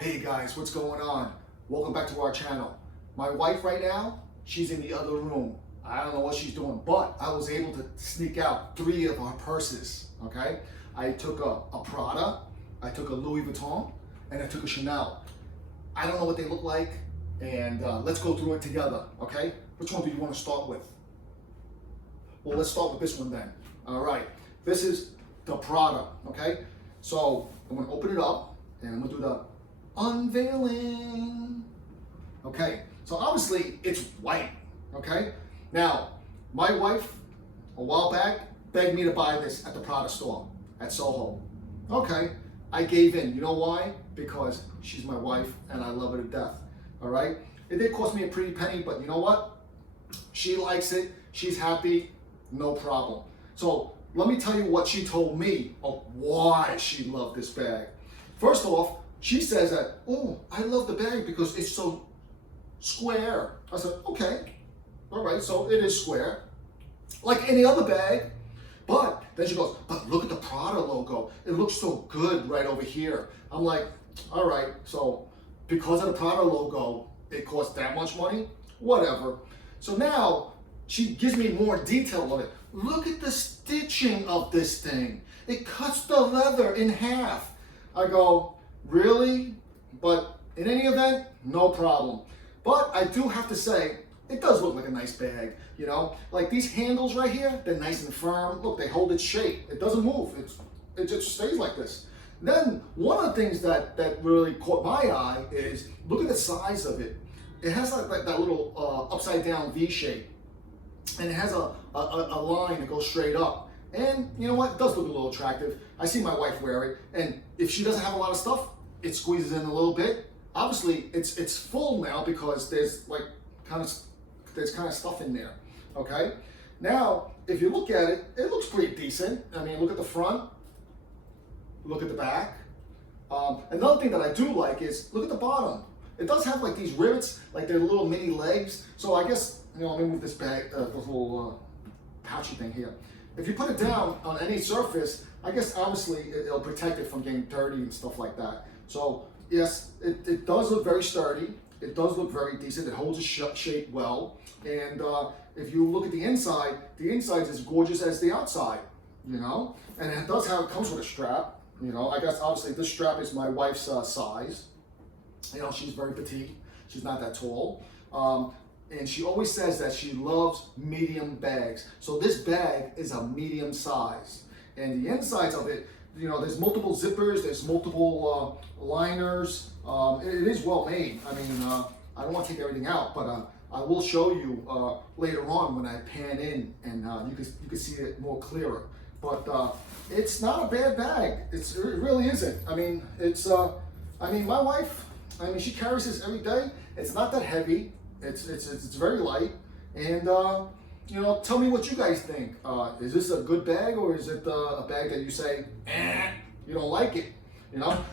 Hey guys, what's going on? Welcome back to our channel. My wife right now, she's in the other room. I don't know what she's doing, but I was able to sneak out 3 of our purses, okay? I took a Prada, I took a Louis Vuitton, and I took a Chanel. I don't know what they look like, and let's go through it together, okay? Which one do you want to start with? Well, let's start with this one then. All right, this is the Prada, okay? So I'm gonna open it up, and I'm gonna do the unveiling. Okay, so obviously it's white, okay? Now, my wife, a while back, begged me to buy this at the Prada store at Soho. Okay, I gave in. You know why? Because she's my wife and I love her to death, all right? It did cost me a pretty penny, but you know what? She likes it, she's happy, no problem. So let me tell you what she told me of why she loved this bag. First off, she says that, oh, I love the bag because it's so square. I said, okay, all right, so it is square, like any other bag. But then she goes, but look at the Prada logo. It looks so good right over here. I'm like, all right, so because of the Prada logo, it costs that much money? Whatever. So now she gives me more detail on it. Look at the stitching of this thing. It cuts the leather in half. I go, really? But in any event, no problem. But I do have to say, it does look like a nice bag, you know? Like these handles right here, they're nice and firm. Look, they hold its shape. It doesn't move. It just stays like this. Then one of the things that really caught my eye is, look at the size of it. It has like that little upside down V shape. And it has a line that goes straight up. And you know what? It does look a little attractive. I see my wife wear it. And if she doesn't have a lot of stuff, it squeezes in a little bit. Obviously, it's full now because there's kind of stuff in there. Okay. Now, if you look at it, it looks pretty decent. I mean, look at the front. Look at the back. Another thing that I do like is look at the bottom. It does have like these rivets, like they're little mini legs. So I guess, you know, let me move this bag, this little pouchy thing here. If you put it down on any surface, I guess obviously it'll protect it from getting dirty and stuff like that. So yes, it does look very sturdy. It does look very decent. It holds its shape well. And if you look at the inside is as gorgeous as the outside, you know? And it does have, it comes with a strap, you know? I guess obviously this strap is my wife's size. You know, she's very petite. She's not that tall. And she always says that she loves medium bags. So this bag is a medium size. And the insides of it, you know, there's multiple zippers, there's multiple liners. It is well made. I mean, I don't want to take everything out, but I will show you later on when I pan in, and you can see it more clearer. But it's not a bad bag. It really isn't. I mean, I mean, my wife, I mean, she carries this every day. It's not that heavy. It's very light. And you know, tell me what you guys think. Is this a good bag, or is it a bag that you say, you don't like it? You know,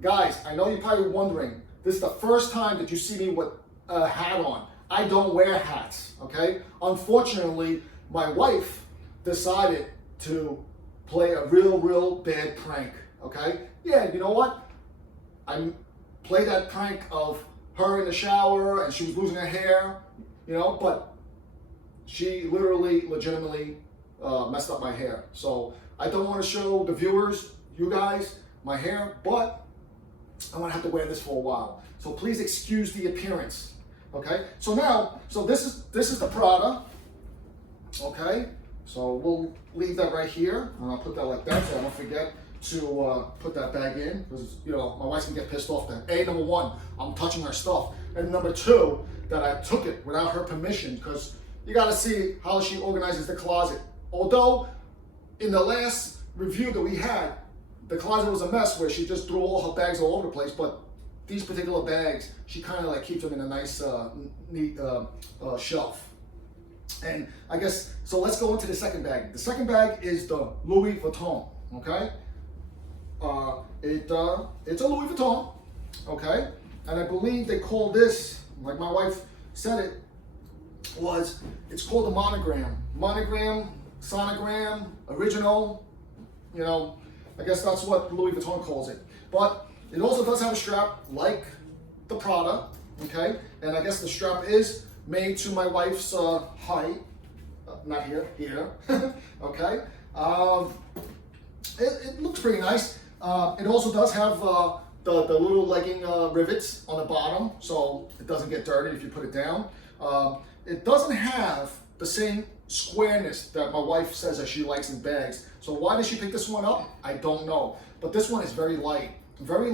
guys, I know you're probably wondering. This is the first time that you see me with a hat on. I don't wear hats. Okay. Unfortunately, my wife decided to play a real bad prank. Okay. Yeah. You know what? I played that prank of her in the shower and she was losing her hair, you know, but she legitimately messed up my hair. So I don't want to show the viewers, you guys, my hair, but I'm gonna have to wear this for a while. So please excuse the appearance. Okay. So now, so this is the Prada. Okay. So we'll leave that right here, and I'll put that like that so I don't forget to put that bag in, because you know my wife's gonna get pissed off. That number one, I'm touching her stuff, and number two, that I took it without her permission, because you got to see how she organizes the closet. Although in the last review that we had, the closet was a mess where she just threw all her bags all over the place, but these particular bags, she kind of like keeps them in a nice neat shelf. And I guess, so let's go into the second bag. The second bag is the Louis Vuitton, okay? It's a Louis Vuitton, okay? And I believe they call this, like my wife said it, it's called a monogram. Monogram, sonogram, original, you know, I guess that's what Louis Vuitton calls it. But It also does have a strap like the Prada, okay? And I guess the strap is made to my wife's height. Not here, here, okay? It looks pretty nice. It also does have the little legging rivets on the bottom, so it doesn't get dirty if you put it down. It doesn't have the same squareness that my wife says that she likes in bags. So why did she pick this one up? I don't know. But this one is very light, very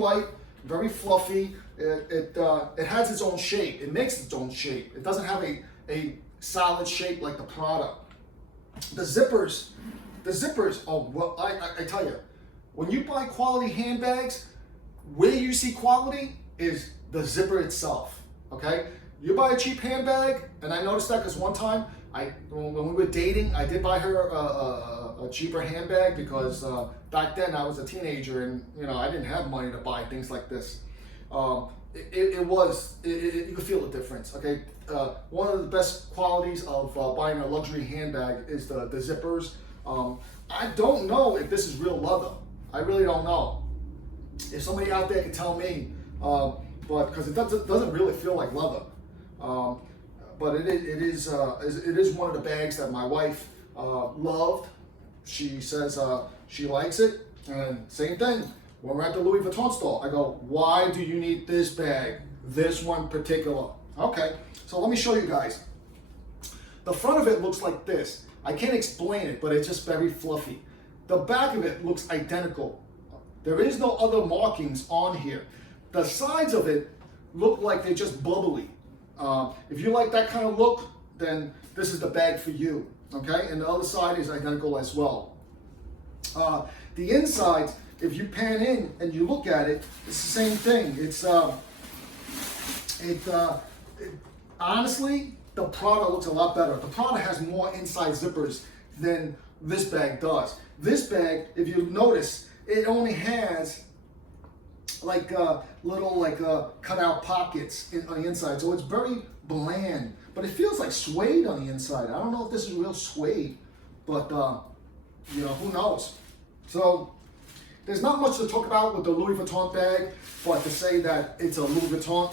fluffy. It has its own shape. It makes its own shape. It doesn't have a solid shape like the Prada. The zippers are what I tell you. When you buy quality handbags, where you see quality is the zipper itself. Okay, you buy a cheap handbag, and I noticed that because one time when we were dating, I did buy her a cheaper handbag because back then I was a teenager and I didn't have money to buy things like this. You could feel the difference. Okay, one of the best qualities of buying a luxury handbag is the zippers. I don't know if this is real leather. I really don't know. If somebody out there can tell me, but because it doesn't really feel like leather. But it is one of the bags that my wife loved. She says she likes it, and same thing. When we're at the Louis Vuitton store, I go, why do you need this bag? This one particular. Okay, so let me show you guys. The front of it looks like this. I can't explain it, but it's just very fluffy. The back of it looks identical. There is no other markings on here. The sides of it look like they're just bubbly. If you like that kind of look, then this is the bag for you, okay? And the other side is identical as well. The inside, if you pan in and you look at it, it's the same thing. Honestly, the Prada looks a lot better. The Prada has more inside zippers than this bag does. This bag, if you notice, it only has like little cutout pockets on the inside, so it's very bland. But it feels like suede on the inside. I don't know if this is real suede, but who knows? So there's not much to talk about with the Louis Vuitton bag, but to say that it's a Louis Vuitton.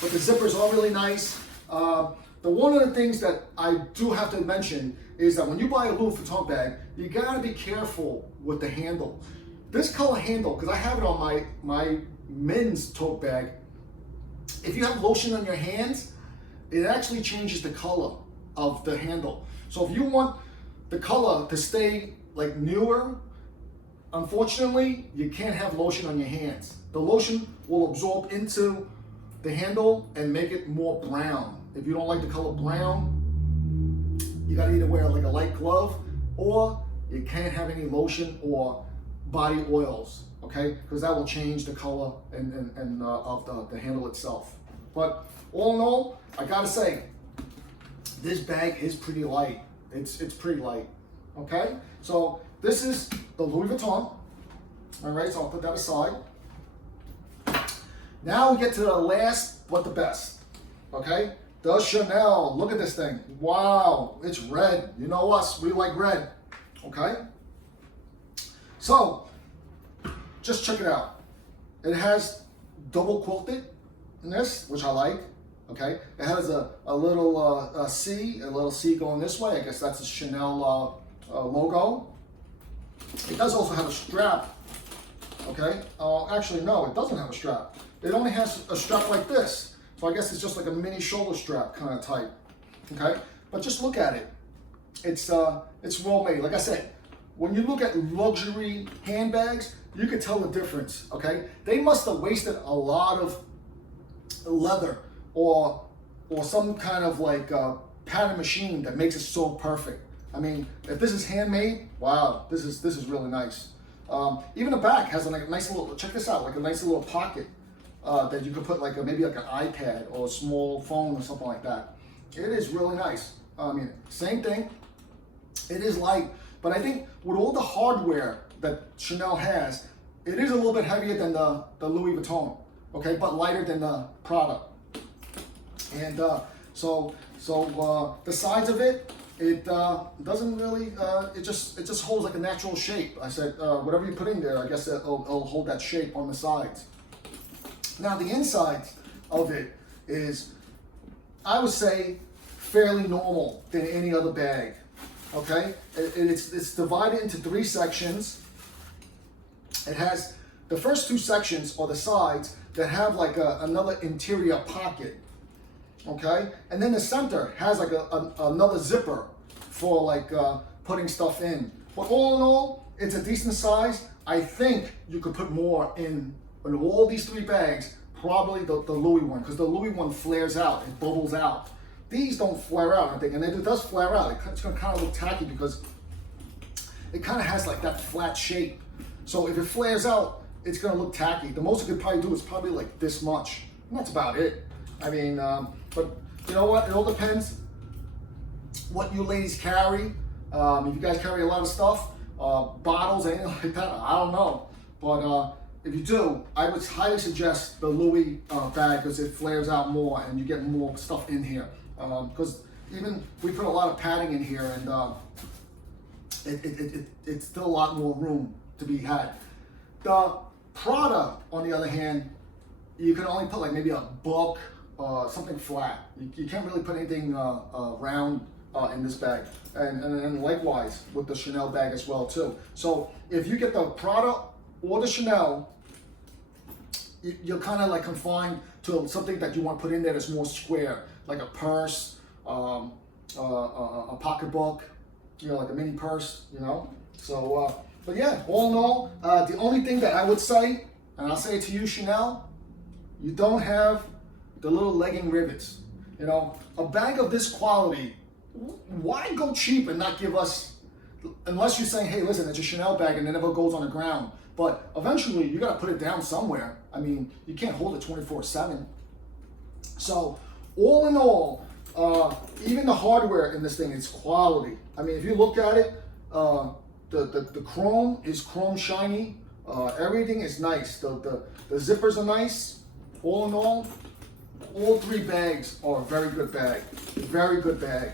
But the zippers are really nice. One of the things that I do have to mention is that when you buy a Louis Vuitton bag, you gotta be careful with the handle. This color handle, because I have it on my men's tote bag, if you have lotion on your hands, it actually changes the color of the handle. So if you want the color to stay like newer, unfortunately, you can't have lotion on your hands. The lotion will absorb into the handle and make it more brown. If you don't like the color brown, you gotta either wear like a light glove, or you can't have any lotion or body oils, okay? Because that will change the color of the handle itself. But all in all, I gotta say, this bag is pretty light. It's pretty light, okay? So this is the Louis Vuitton. All right, so I'll put that aside. Now we get to the last but the best, okay? The Chanel. Look at this thing. Wow, it's red. You know us, we like red, okay? So, just check it out. It has double quilted in this, which I like, okay? It has a little C going this way. I guess that's a Chanel logo. It does also have a strap, okay? Actually, no, it doesn't have a strap. It only has a strap like this. So I guess it's just like a mini shoulder strap kind of type, okay? But just look at it. It's well made. Like I said, when you look at luxury handbags, you can tell the difference, okay? They must have wasted a lot of leather or some kind of like pattern machine that makes it so perfect. I mean, if this is handmade, wow, this is really nice. Even the back has like a nice little, check this out, like a nice little pocket that you could put like maybe like an iPad or a small phone or something like that. It is really nice. I mean, same thing. It is light, but I think with all the hardware that Chanel has, it is a little bit heavier than the Louis Vuitton, okay, but lighter than the Prada. And so the sides of it it doesn't really, it just holds like a natural shape. I said, whatever you put in there, I guess it'll hold that shape on the sides. Now the inside of it is, I would say, fairly normal than any other bag. Okay, it's divided into 3 sections. It has the first 2 sections are the sides that have like another interior pocket. Okay, and then the center has like another zipper for like putting stuff in. But all in all, it's a decent size. I think you could put more in all these 3 bags. Probably the Louis one, because the Louis one flares out, it bubbles out. These don't flare out, I think, and if it does flare out, it's gonna kind of look tacky because it kind of has like that flat shape. So if it flares out, it's gonna look tacky. The most it could probably do is probably like this much, and that's about it. I mean, but you know what? It all depends what you ladies carry. If you guys carry a lot of stuff, bottles, anything like that, I don't know. But if you do, I would highly suggest the Louis bag because it flares out more and you get more stuff in here. Because even we put a lot of padding in here, and it's still a lot more room to be had. The Prada, on the other hand, you can only put like maybe a book, something flat. You can't really put anything round in this bag, and likewise with the Chanel bag as well too. So if you get the Prada or the Chanel, you're kind of like confined to something that you want to put in there that's more square, like a purse, a pocketbook, you know, like a mini purse, you know. So, but yeah, all in all, the only thing that I would say, and I'll say it to you, Chanel, you don't have the little legging rivets. You know, a bag of this quality, why go cheap and not give us, unless you're saying, hey, listen, it's a Chanel bag and it never goes on the ground. But eventually, you got to put it down somewhere. I mean, you can't hold it 24/7. So, all in all, even the hardware in this thing is quality. I mean, if you look at it, the chrome is chrome shiny. Everything is nice. The zippers are nice. All in all 3 bags are a very good bag. Very good bag.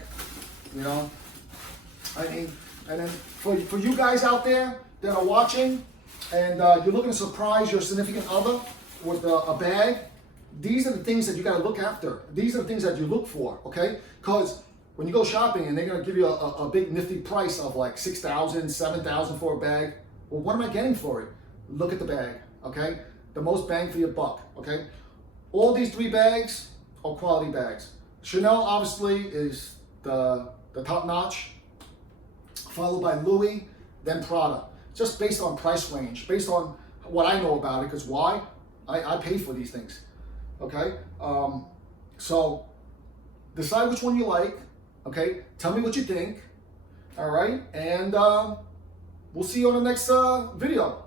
You know, I mean, and then for you guys out there that are watching, and you're looking to surprise your significant other with a bag, these are the things that you got to look after. These are the things that you look for, okay? Because when you go shopping and they're going to give you a big nifty price of like $6,000, $7,000 for a bag, well, what am I getting for it? Look at the bag, okay? The most bang for your buck, okay? All these 3 bags are quality bags. Chanel obviously is the top notch, followed by Louis, then Prada. Just based on price range, based on what I know about it, because why? I pay for these things, okay? So decide which one you like, okay? Tell me what you think, all right? And we'll see you on the next video.